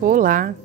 Olá!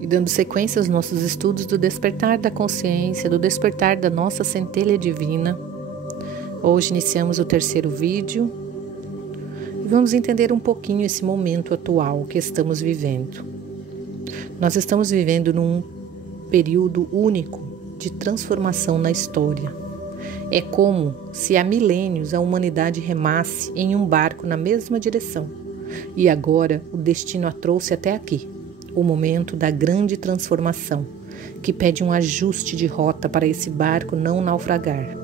E dando sequência aos nossos estudos do despertar da consciência, do despertar da nossa centelha divina, hoje iniciamos o terceiro vídeo e vamos entender um pouquinho esse momento atual que estamos vivendo. Nós estamos vivendo num período único de transformação na história. É como se há milênios a humanidade remasse em um barco na mesma direção. E agora o destino a trouxe até aqui, o momento da grande transformação, que pede um ajuste de rota para esse barco não naufragar.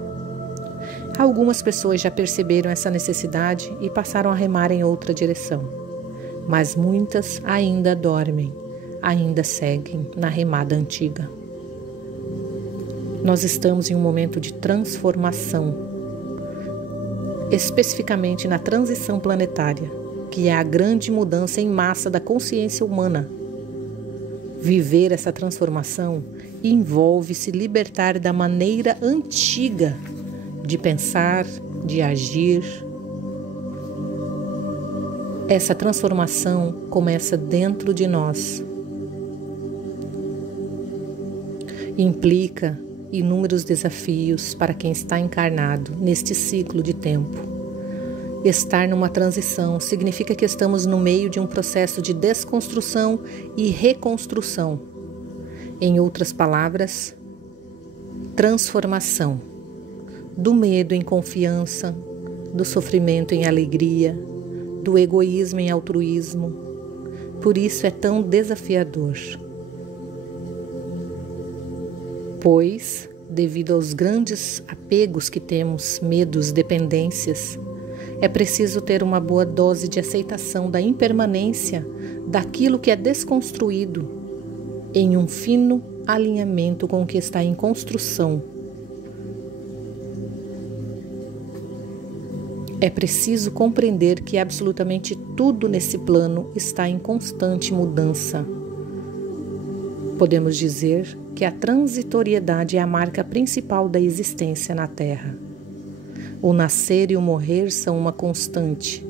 Algumas pessoas já perceberam essa necessidade e passaram a remar em outra direção, mas muitas ainda dormem, ainda seguem na remada antiga. Nós estamos em um momento de transformação, especificamente na transição planetária, que é a grande mudança em massa da consciência humana. Viver essa transformação envolve se libertar da maneira antiga de pensar, de agir. Essa transformação começa dentro de nós. Implica inúmeros desafios para quem está encarnado neste ciclo de tempo. Estar numa transição significa que estamos no meio de um processo de desconstrução e reconstrução. Em outras palavras, transformação. Do medo em confiança, do sofrimento em alegria, do egoísmo em altruísmo. Por isso é tão desafiador. Pois, devido aos grandes apegos que temos, medos, dependências, é preciso ter uma boa dose de aceitação da impermanência daquilo que é desconstruído em um fino alinhamento com o que está em construção. É preciso compreender que absolutamente tudo nesse plano está em constante mudança. Podemos dizer que a transitoriedade é a marca principal da existência na Terra. O nascer e o morrer são uma constante.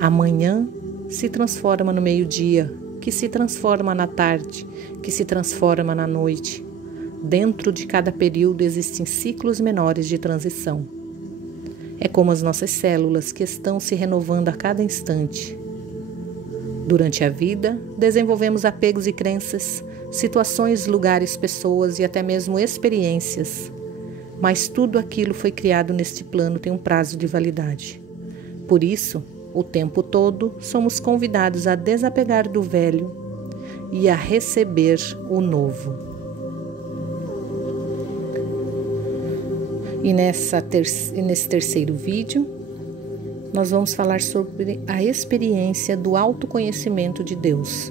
Amanhã se transforma no meio-dia, que se transforma na tarde, que se transforma na noite. Dentro de cada período existem ciclos menores de transição. É como as nossas células que estão se renovando a cada instante. Durante a vida, desenvolvemos apegos e crenças, situações, lugares, pessoas e até mesmo experiências. Mas tudo aquilo foi criado neste plano tem um prazo de validade. Por isso, o tempo todo, somos convidados a desapegar do velho e a receber o novo. E nesse terceiro vídeo, nós vamos falar sobre a experiência do autoconhecimento de Deus.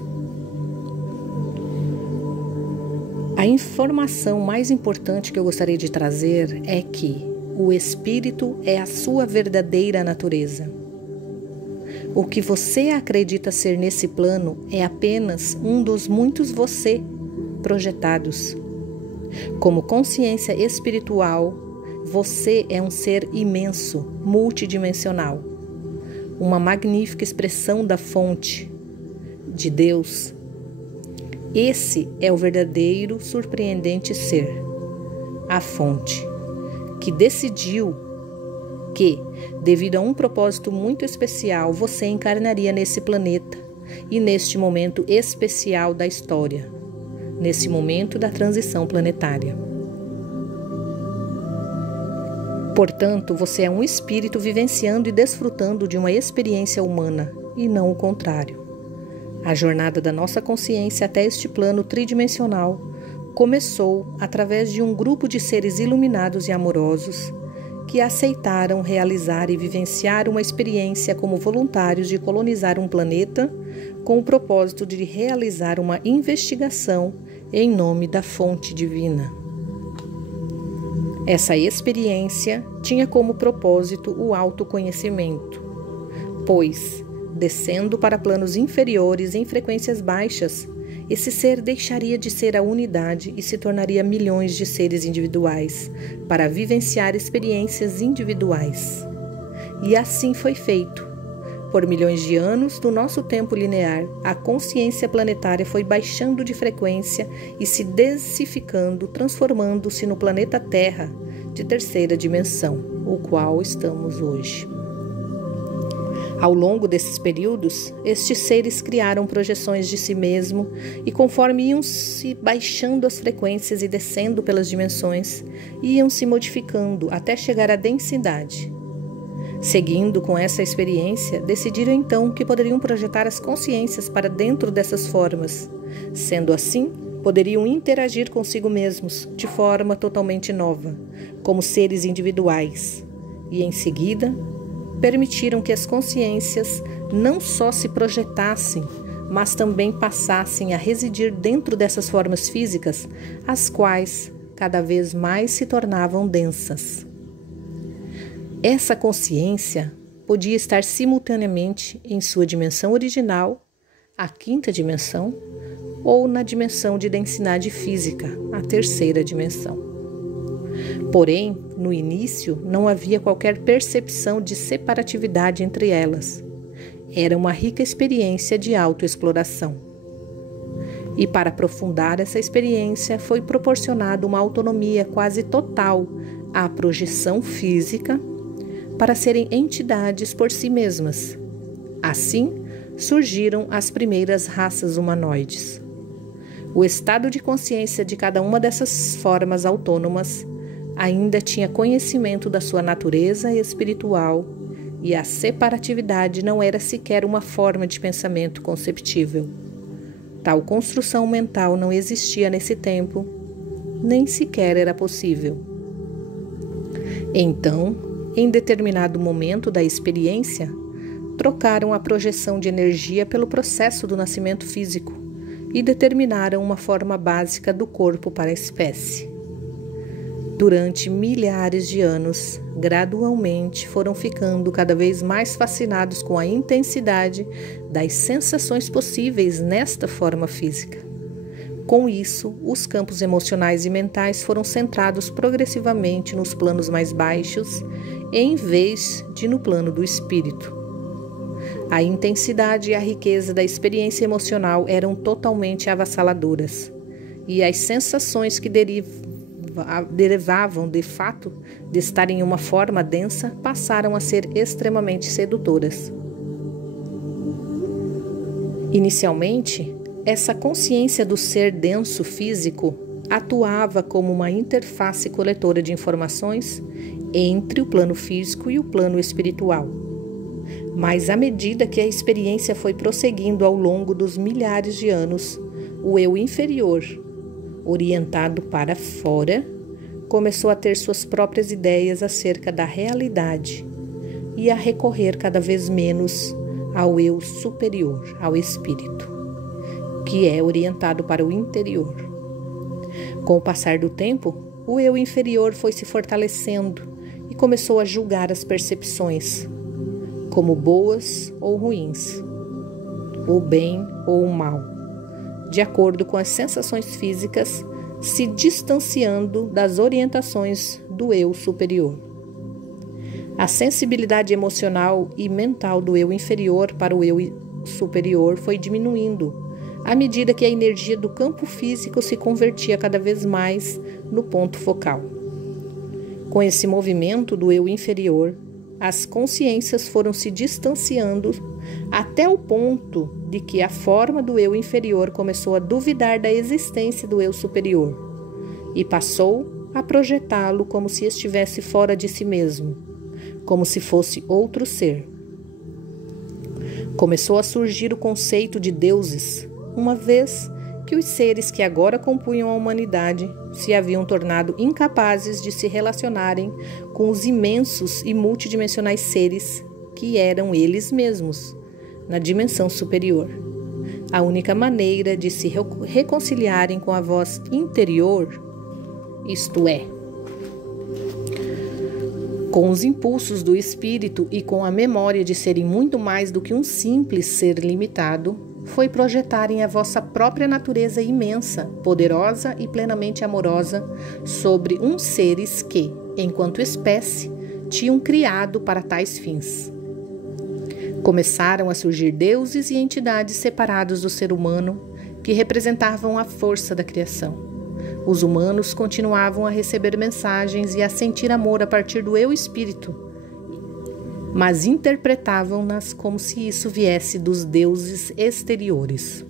A informação mais importante que eu gostaria de trazer é que o Espírito é a sua verdadeira natureza. O que você acredita ser nesse plano é apenas um dos muitos você projetados. Como consciência espiritual, você é um ser imenso, multidimensional, uma magnífica expressão da fonte de Deus. Esse é o verdadeiro, surpreendente ser, a fonte, que decidiu que, devido a um propósito muito especial, você encarnaria nesse planeta e neste momento especial da história, nesse momento da transição planetária. Portanto, você é um espírito vivenciando e desfrutando de uma experiência humana, e não o contrário. A jornada da nossa consciência até este plano tridimensional começou através de um grupo de seres iluminados e amorosos que aceitaram realizar e vivenciar uma experiência como voluntários de colonizar um planeta com o propósito de realizar uma investigação em nome da fonte divina. Essa experiência tinha como propósito o autoconhecimento, pois, descendo para planos inferiores em frequências baixas, esse ser deixaria de ser a unidade e se tornaria milhões de seres individuais para vivenciar experiências individuais. E assim foi feito. Por milhões de anos do nosso tempo linear, a consciência planetária foi baixando de frequência e se densificando, transformando-se no planeta Terra de terceira dimensão, o qual estamos hoje. Ao longo desses períodos, estes seres criaram projeções de si mesmo e, conforme iam se baixando as frequências e descendo pelas dimensões, iam se modificando até chegar à densidade. Seguindo com essa experiência, decidiram então que poderiam projetar as consciências para dentro dessas formas. Sendo assim, poderiam interagir consigo mesmos de forma totalmente nova, como seres individuais, e em seguida permitiram que as consciências não só se projetassem, mas também passassem a residir dentro dessas formas físicas, as quais cada vez mais se tornavam densas. Essa consciência podia estar simultaneamente em sua dimensão original, a quinta dimensão, ou na dimensão de densidade física, a terceira dimensão. Porém, no início, não havia qualquer percepção de separatividade entre elas. Era uma rica experiência de autoexploração. E para aprofundar essa experiência, foi proporcionada uma autonomia quase total à projeção física para serem entidades por si mesmas. Assim, surgiram as primeiras raças humanoides. O estado de consciência de cada uma dessas formas autônomas ainda tinha conhecimento da sua natureza espiritual e a separatividade não era sequer uma forma de pensamento conceptível. Tal construção mental não existia nesse tempo, nem sequer era possível. Então, em determinado momento da experiência, trocaram a projeção de energia pelo processo do nascimento físico e determinaram uma forma básica do corpo para a espécie. Durante milhares de anos, gradualmente foram ficando cada vez mais fascinados com a intensidade das sensações possíveis nesta forma física. Com isso, os campos emocionais e mentais foram centrados progressivamente nos planos mais baixos, em vez de no plano do espírito. A intensidade e a riqueza da experiência emocional eram totalmente avassaladoras, e as sensações que derivavam de fato de estar em uma forma densa passaram a ser extremamente sedutoras. Inicialmente, essa consciência do ser denso físico atuava como uma interface coletora de informações entre o plano físico e o plano espiritual. Mas à medida que a experiência foi prosseguindo ao longo dos milhares de anos, o eu inferior, orientado para fora, começou a ter suas próprias ideias acerca da realidade e a recorrer cada vez menos ao eu superior, ao espírito, que é orientado para o interior. Com o passar do tempo, o eu inferior foi se fortalecendo e começou a julgar as percepções como boas ou ruins, o bem ou o mal, de acordo com as sensações físicas, se distanciando das orientações do eu superior. A sensibilidade emocional e mental do eu inferior para o eu superior foi diminuindo, à medida que a energia do campo físico se convertia cada vez mais no ponto focal. Com esse movimento do eu inferior, as consciências foram se distanciando até o ponto de que a forma do eu inferior começou a duvidar da existência do eu superior e passou a projetá-lo como se estivesse fora de si mesmo, como se fosse outro ser. Começou a surgir o conceito de deuses, uma vez que os seres que agora compunham a humanidade se haviam tornado incapazes de se relacionarem com os imensos e multidimensionais seres que eram eles mesmos, na dimensão superior. A única maneira de se reconciliarem com a voz interior, isto é, com os impulsos do espírito e com a memória de serem muito mais do que um simples ser limitado, foi projetarem a vossa própria natureza imensa, poderosa e plenamente amorosa sobre uns seres que, enquanto espécie, tinham criado para tais fins. Começaram a surgir deuses e entidades separados do ser humano que representavam a força da criação. Os humanos continuavam a receber mensagens e a sentir amor a partir do eu espírito, mas interpretavam-nas como se isso viesse dos deuses exteriores.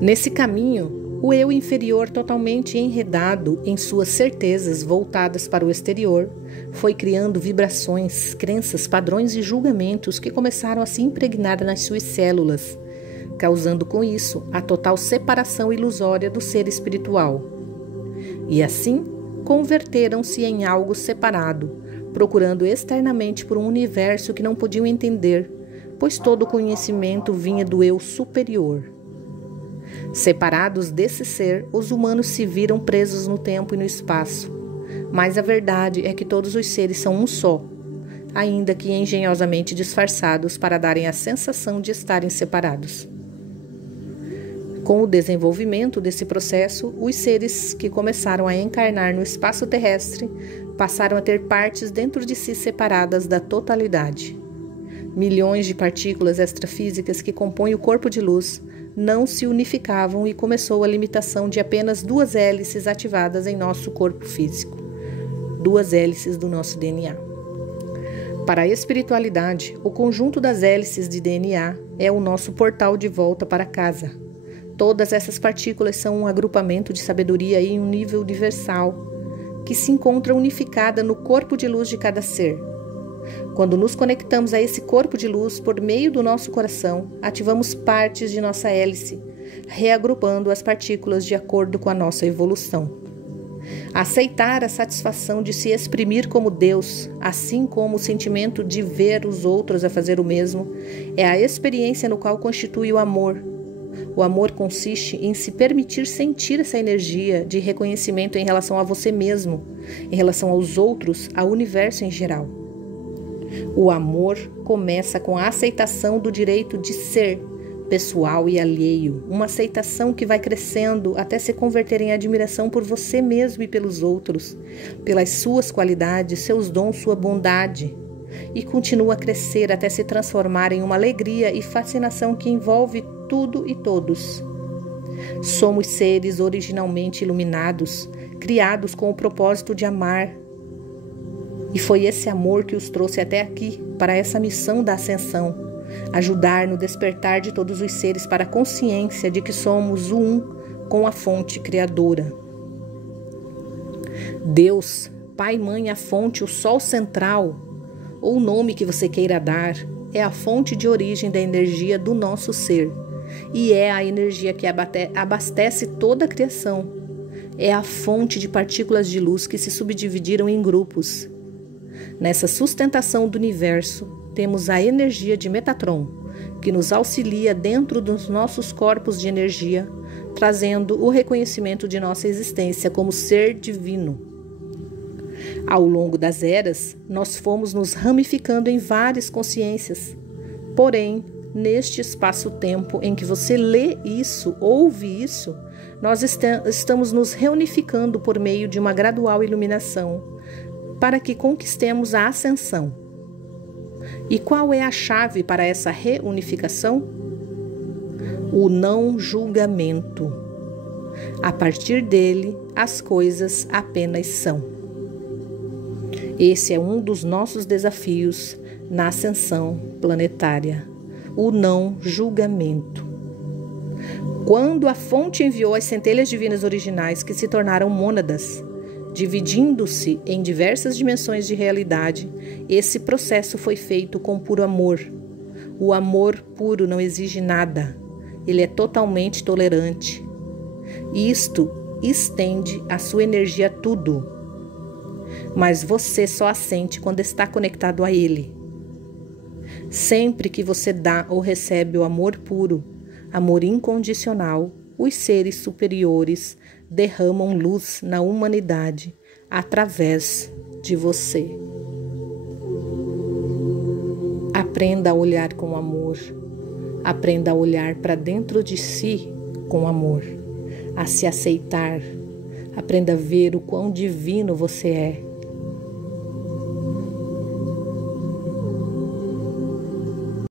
Nesse caminho, o eu inferior, totalmente enredado em suas certezas voltadas para o exterior, foi criando vibrações, crenças, padrões e julgamentos que começaram a se impregnar nas suas células, causando com isso a total separação ilusória do ser espiritual. E assim, converteram-se em algo separado, procurando externamente por um universo que não podiam entender, pois todo o conhecimento vinha do eu superior. Separados desse ser, os humanos se viram presos no tempo e no espaço, mas a verdade é que todos os seres são um só, ainda que engenhosamente disfarçados para darem a sensação de estarem separados. Com o desenvolvimento desse processo, os seres que começaram a encarnar no espaço terrestre passaram a ter partes dentro de si separadas da totalidade. Milhões de partículas extrafísicas que compõem o corpo de luz não se unificavam e começou a limitação de apenas 2 hélices ativadas em nosso corpo físico, 2 hélices do nosso DNA. Para a espiritualidade, o conjunto das hélices de DNA é o nosso portal de volta para casa. Todas essas partículas são um agrupamento de sabedoria em um nível universal, que se encontra unificada no corpo de luz de cada ser. Quando nos conectamos a esse corpo de luz por meio do nosso coração, ativamos partes de nossa hélice, reagrupando as partículas de acordo com a nossa evolução. Aceitar a satisfação de se exprimir como Deus, assim como o sentimento de ver os outros a fazer o mesmo, é a experiência no qual constitui o amor. O amor consiste em se permitir sentir essa energia de reconhecimento em relação a você mesmo, em relação aos outros, ao universo em geral. O amor começa com a aceitação do direito de ser, pessoal e alheio, uma aceitação que vai crescendo até se converter em admiração por você mesmo e pelos outros, pelas suas qualidades, seus dons, sua bondade, e continua a crescer até se transformar em uma alegria e fascinação que envolve tudo e todos. Somos seres originalmente iluminados, criados com o propósito de amar. E foi esse amor que os trouxe até aqui, para essa missão da ascensão, ajudar no despertar de todos os seres para a consciência de que somos o um com a fonte criadora. Deus, Pai, Mãe, a fonte, o Sol central, ou o nome que você queira dar, é a fonte de origem da energia do nosso ser. E é a energia que abastece toda a criação. É a fonte de partículas de luz que se subdividiram em grupos. Nessa sustentação do universo, temos a energia de Metatron, que nos auxilia dentro dos nossos corpos de energia, trazendo o reconhecimento de nossa existência como ser divino. Ao longo das eras, nós fomos nos ramificando em várias consciências. Porém, neste espaço-tempo em que você lê isso, ouve isso, nós estamos nos reunificando por meio de uma gradual iluminação, para que conquistemos a ascensão. E qual é a chave para essa reunificação? O não julgamento. A partir dele, as coisas apenas são. Esse é um dos nossos desafios na ascensão planetária, o não julgamento. Quando a fonte enviou as centelhas divinas originais que se tornaram mônadas, dividindo-se em diversas dimensões de realidade, esse processo foi feito com puro amor. O amor puro não exige nada, ele é totalmente tolerante. Isto estende a sua energia a tudo, mas você só a sente quando está conectado a ele. Sempre que você dá ou recebe o amor puro, amor incondicional, os seres superiores derramam luz na humanidade através de você. Aprenda a olhar com amor. Aprenda a olhar para dentro de si com amor, a se aceitar. Aprenda a ver o quão divino você é.